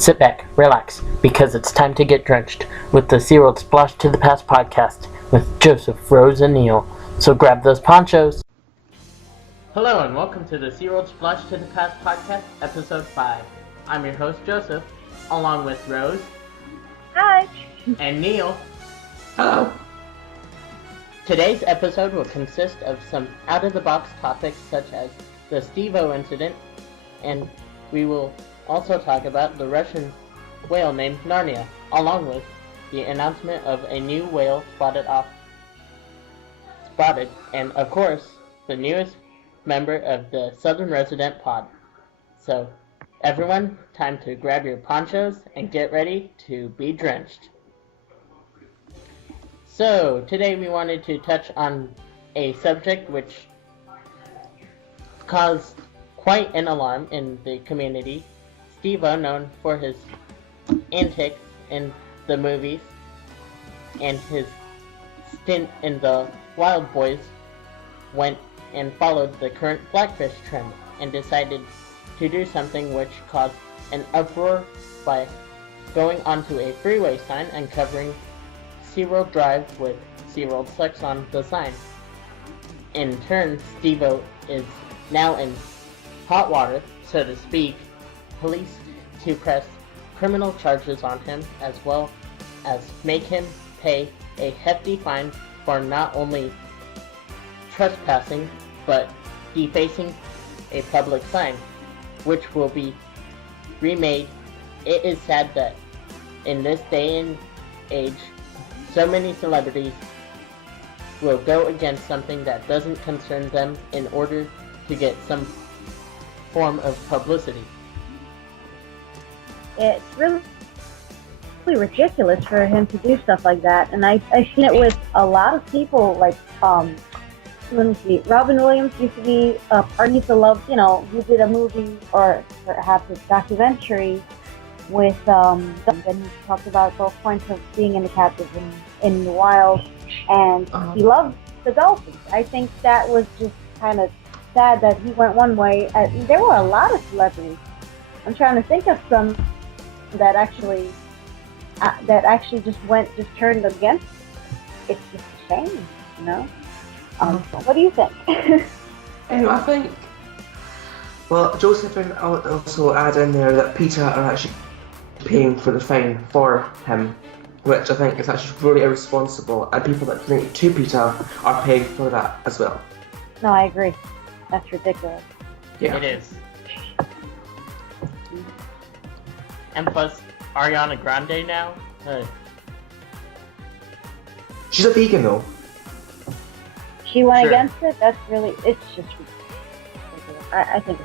Sit back, relax, because it's time to get drenched with the SeaWorld Splash to the Past podcast with Joseph, Rose, and Neil. So grab those ponchos. Hello and welcome to the SeaWorld Splash to the Past podcast, episode 5. I'm your host, Joseph, along with Rose. Hi. And Neil. Hello. Today's episode will consist of some out-of-the-box topics such as the Steve-O incident, and we will also talk about the Russian whale named Narnia, along with the announcement of a new whale spotted, and of course, the newest member of the Southern Resident Pod. So, everyone, time to grab your ponchos and get ready to be drenched. So, today we wanted to touch on a subject which caused quite an alarm in the community. Steve-O, known for his antics in the movies and his stint in the Wild Boys, went and followed the current blackfish trend and decided to do something which caused an uproar by going onto a freeway sign and covering SeaWorld Drive with SeaWorld Sucks on the sign. In turn, Steve-O is now in hot water, so to speak. Police to press criminal charges on him, as well as make him pay a hefty fine for not only trespassing, but defacing a public sign, which will be remade. It is sad that in this day and age, so many celebrities will go against something that doesn't concern them in order to get some form of publicity. It's really ridiculous for him to do stuff like that, and I've seen it with a lot of people. Like, let me see, Robin Williams used to be used to love, he did a movie or perhaps a documentary with and he talked about both points of being in the captive and in the wild, and he loved the dolphins. I think that was just kind of sad that he went one way. There were a lot of celebrities. I'm trying to think of some that actually just turned against it. It's just a shame, What do you think? I think, well, Joseph, and I would also add in there that PETA are actually paying for the fine for him, which I think is actually really irresponsible, and people that donate to PETA are paying for that as well. No, I agree. That's ridiculous. Yeah. It is. And plus, Ariana Grande now? She's a vegan though. She went Sure. against it? It's just ridiculous. I think,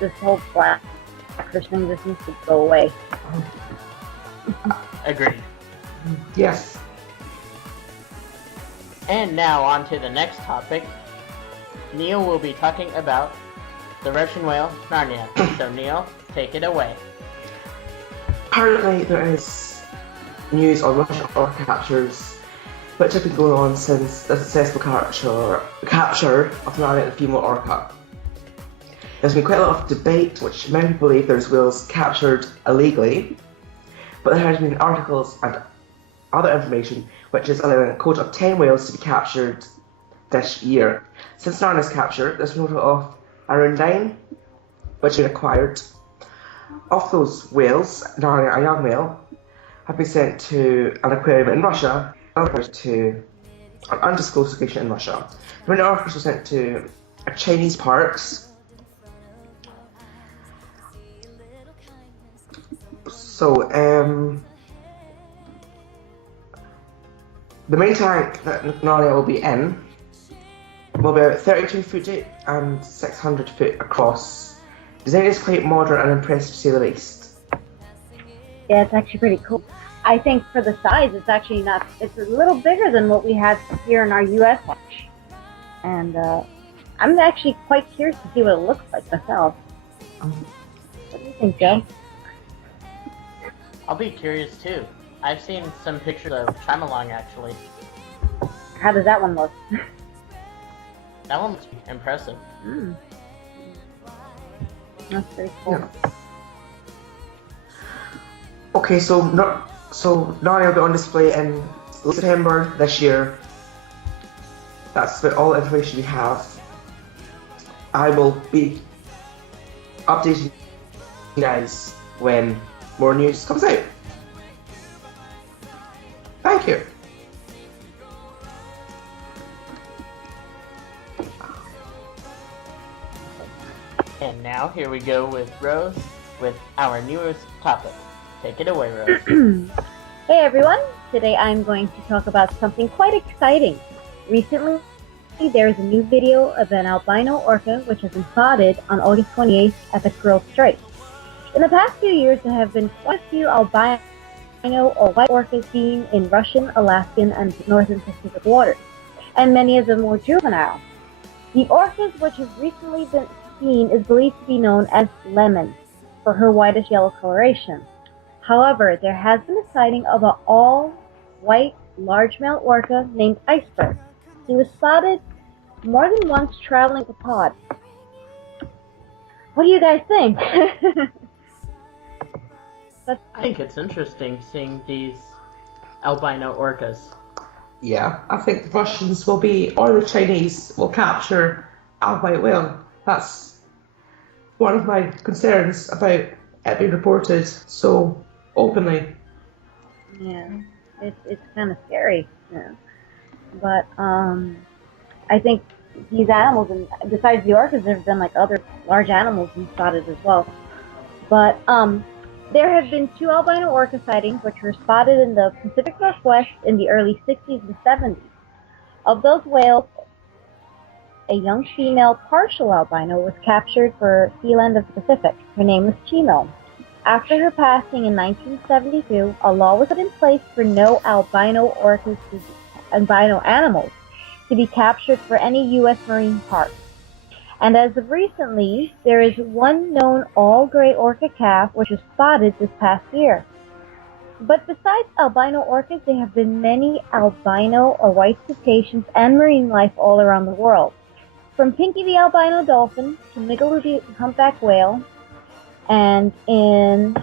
this whole blackfish thing just needs to go away. Agreed. Yes. And now on to the next topic. Neil will be talking about the Russian whale, Narnia. So Neil, take it away. Currently, there is news on Russian orca captures, which have been going on since the successful capture of Narnia and the female orca. There's been quite a lot of debate, which many people believe there's whales captured illegally, but there has been articles and other information which is allowing a quota of 10 whales to be captured this year. Since Narnia's capture, there's a total of around 9 which have been acquired. Of those whales, Narnia, a young male, have been sent to an aquarium in Russia, others to an undisclosed location in Russia. The remaining orcas were sent to Chinese parks. So, the main tank that Narnia will be in will be about 32 foot deep and 600 foot across. The design is quite modern and impressive to say the least. Yeah, it's actually pretty cool. I think for the size, it's actually it's a little bigger than what we had here in our U.S. watch. And I'm actually quite curious to see what it looks like myself. What do you think, Joe? I'll be curious too. I've seen some pictures of Chimalong actually. How does that one look? That one looks impressive. That's pretty cool. Yeah. Okay, so Narnia will be on display in September this year. That's about all the information we have. I will be updating you guys when more news comes out. Thank you. And now here we go with Rose with our newest topic. Take it away, Rose. Hey everyone, today I'm going to talk about something quite exciting. Recently, there is a new video of an albino orca which has been spotted on August 28th at the Kuril Strait. In the past few years, there have been quite a few albino or white orcas seen in Russian, Alaskan, and Northern Pacific waters, and many of them were juvenile. The orcas which have recently been seen is believed to be known as lemon for her whitish yellow coloration. However, there has been a sighting of an all-white large male orca named Iceberg. He was spotted more than once traveling the pod. What do you guys think? I think it's interesting seeing these albino orcas. Yeah, I think the Russians will be, or the Chinese will capture our white whale. That's one of my concerns about it being reported so openly. Yeah, it's kind of scary. Yeah. But I think these animals, and besides the orcas, there have been like other large animals been spotted as well. But there have been 2 albino orca sightings which were spotted in the Pacific Northwest in the early 60s and 70s. Of those whales, a young female partial albino was captured for Sealand of the Pacific. Her name was Chimo. After her passing in 1972, a law was put in place for no albino animals to be captured for any U.S. marine park. And as of recently, there is one known all-gray orca calf which was spotted this past year. But besides albino orcas, there have been many albino or white cetaceans and marine life all around the world. From Pinky the albino dolphin to Migaloo the humpback whale, and in,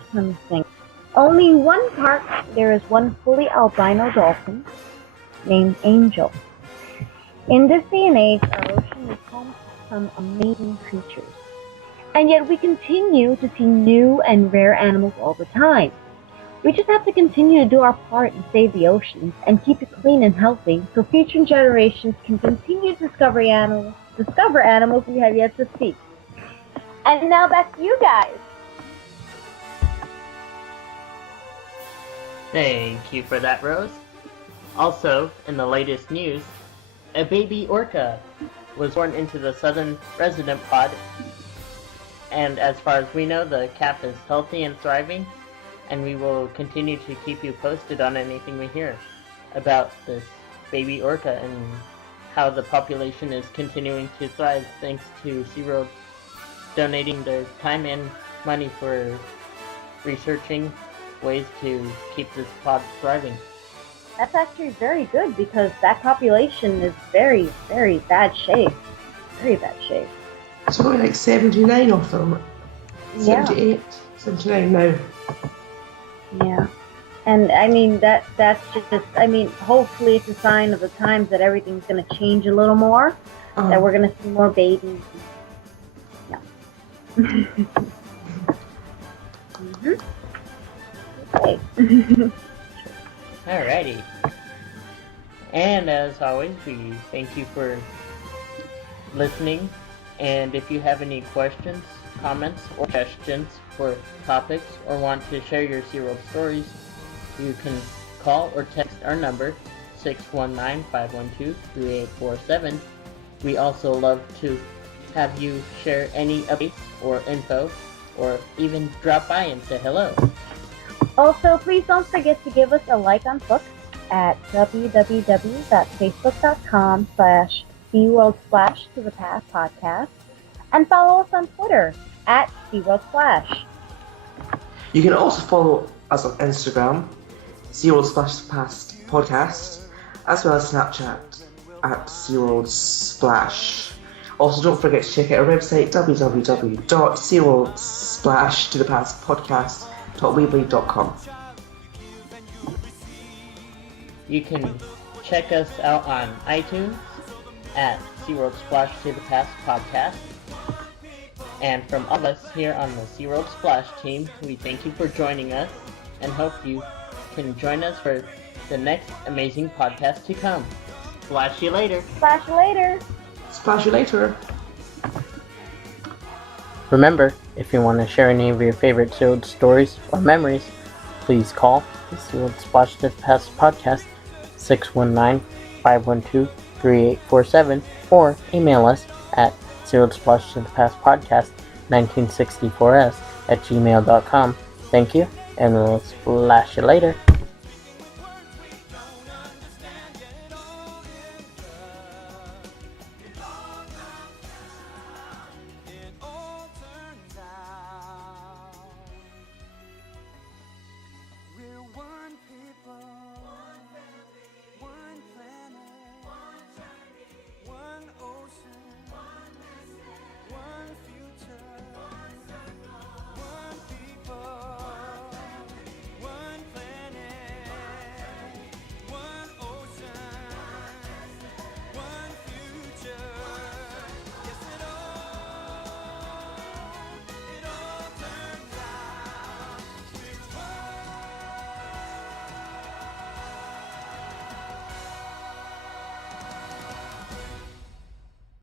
only one park there is one fully albino dolphin named Angel. In this day and age, our ocean is home to some amazing creatures. And yet we continue to see new and rare animals all the time. We just have to continue to do our part and save the oceans and keep it clean and healthy so future generations can continue to discover animals we have yet to see. And now back to you guys. Thank you for that, Rose. Also, in the latest news, a baby orca was born into the southern resident pod, and as far as we know, the calf is healthy and thriving, and we will continue to keep you posted on anything we hear about this baby orca and how the population is continuing to thrive thanks to SeaWorld donating their time and money for researching ways to keep this pod thriving. That's actually very good because that population is very, very bad shape. Very bad shape. It's only like 79 of them. Yeah. 78, 79 now. Yeah. And I mean, that's just, hopefully it's a sign of the times that everything's going to change a little more, that we're going to see more babies. Yeah. Mm-hmm. Okay. Alrighty. And as always, we thank you for listening. And if you have any questions, comments, or suggestions for topics, or want to share your SeaWorld stories, you can call or text our number, 619-512-3847. We also love to have you share any updates or info, or even drop by and say hello. Also, please don't forget to give us a like on Facebook at www.facebook.com/SeaWorldssplashtothepastpodcast and follow us on Twitter at Seaworldssplash. You can also follow us on Instagram, Seaworldssplashtothepastpodcast, as well as Snapchat at SeaWorldssplash. Also, don't forget to check out our website, www.seaworldssplashtothepastpodcast.weebly.com. You can check us out on iTunes at Seaworldssplashtothepastpodcast. And from all of us here on the SeaWorld Splash team, we thank you for joining us and hope you can join us for the next amazing podcast to come. Splash you later. Splash you later. Splash you later. Remember, if you want to share any of your favorite SeaWorld stories or memories, please call the SeaWorld Splash to the Past podcast 619-512-3847 or email us at SeaWorldssplashtothepastpodcast 1964s@gmail.com. Thank you, and we'll splash you later.